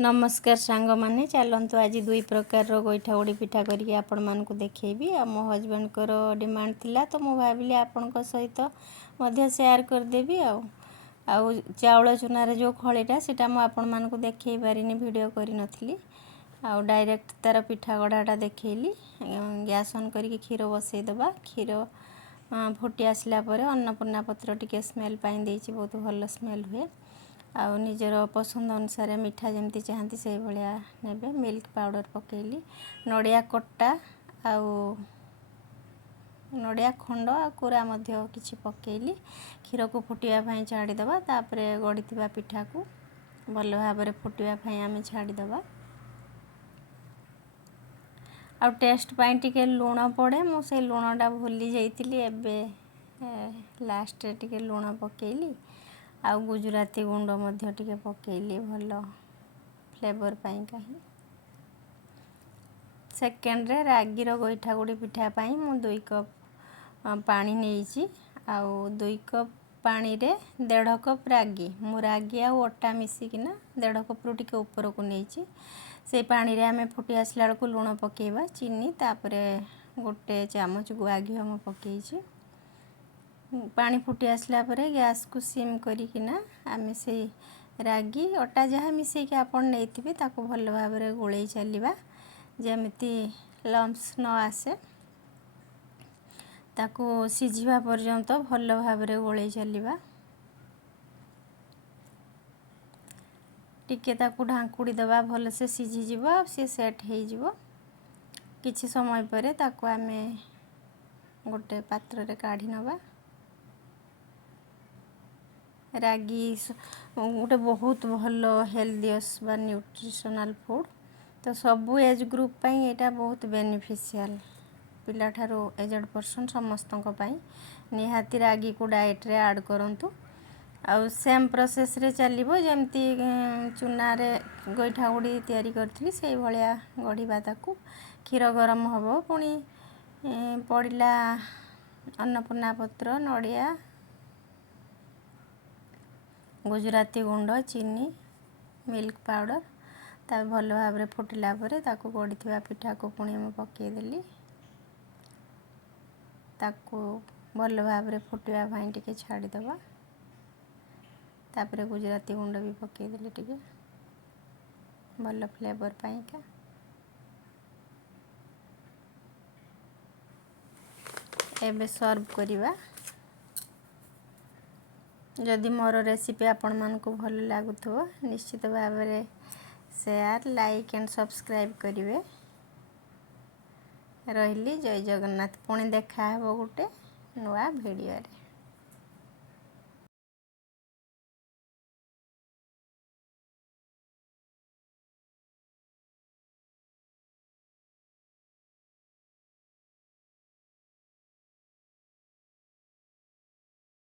नमस्कार सांग माने चलतु आज दुई प्रकार गोईठा उड़ी पिठा करके आपण मानकु देखेबी आ मो हस्बैंड को डिमांड थिला तो मु भाविली आपण सहित मध्य शेयर करदेबी आउ चाउल चुनार जो खळीटा सेटा मु आपण मानकु देखै पारिनी वीडियो करि नथली आउ डायरेक्ट तार पिठा गढ़ाटा देखैली गैस ऑन करके क्षीर बसई दबा क्षीर फुटी आसला परे अन्नपूर्णा पत्र टिके स्मेल पाई देछि बहुत भल स्मेल हुए आउ निजर पसंद अनुसार मीठा जमती चाहती से भाया ने मिल्क पाउडर पकेली नड़िया कट्टा आउ नड़िया खंड आ कुरा मध्य किछि पकेली क्षीर को फुटिया छाड़ीदबा तापर गढ़ी पिठा को भल भाव फुटिया आम छाड़ीदबा आउ टेस्ट पाई टिके लुण पड़े मुझे लुणटा भूली जाइली एबे लास्ट टिके लुण पकेली आउ गुजराती गुंड मध्य टिके पकेली भल फ्लेवर पाई कहीं सेकेंड रे रागीर गोईठा गुड़ी पिठा पाई मु 2 कप पानी नेइची आउ 2 कप पानी रे 1.5 कप रागी मु रागी आ अटा मिसिकिना 1.5 कप रु टिके ऊपर को नेइची से पानी रे आमे फुटी आसला बेलକୁ लुण पकेबा चीनी तापरे गोटे चामच गुआ घी हम पकेइची पानी फुटी आसला परे गैस को सिम करिकिना आमे से रागी अटा जहाँ मिसे कि आपण नेइथिबे ताको भल भाव रे गोळेई चलिबा जेमिति लम्स न आसे ताको सिझिबा पर्यंत भल भाव रे गोळेई चलिबा टिके ताको ढांकुड़ी दबा भल से सिझी जिवो से सेट हे जिवो किछि समय परे ताको आमे गोटे पात्र रे काढी नबा रागी गोटे बहुत भल हेल्दियस बा न्यूट्रिशनल फूड तो सबू एज ग्रुप पाई एटा बहुत बेनिफिशियल पिला ठारो एजेड पर्सन समस्तों पाई निहाती रागी को डाइट रे ऐड करंतु आउ सेम प्रोसेस रे चलिबो जेमती चुना रे गोईठा गुड़ी तयारी करथली से भलिया गढ़ीबा ताकू क्षीर गरम हबो पुनी पड़िला अन्नपूर्णा पत्र नड़िया गुजराती गुंड चीनी मिल्क पाउडर ता भल भाव रे फुटिला परे ताकू गढ़ी पिठा को पुणी हम पकेदेली ताकू भल भाव रे फुटिया भाई टिके छाड़ी दबा तापरे गुजराती गुंड भी पकेदेली टिके भल फ्लेवर पाई का एबे सर्व करिबा जदि मोर रेसिपी आपण मानकु भल लागुथो निश्चित भाव रे शेयर लाइक एंड सब्सक्राइब करिवे रहिली जय जगन्नाथ पुणी देखा हेबो गुटे नुआ वीडियो रे।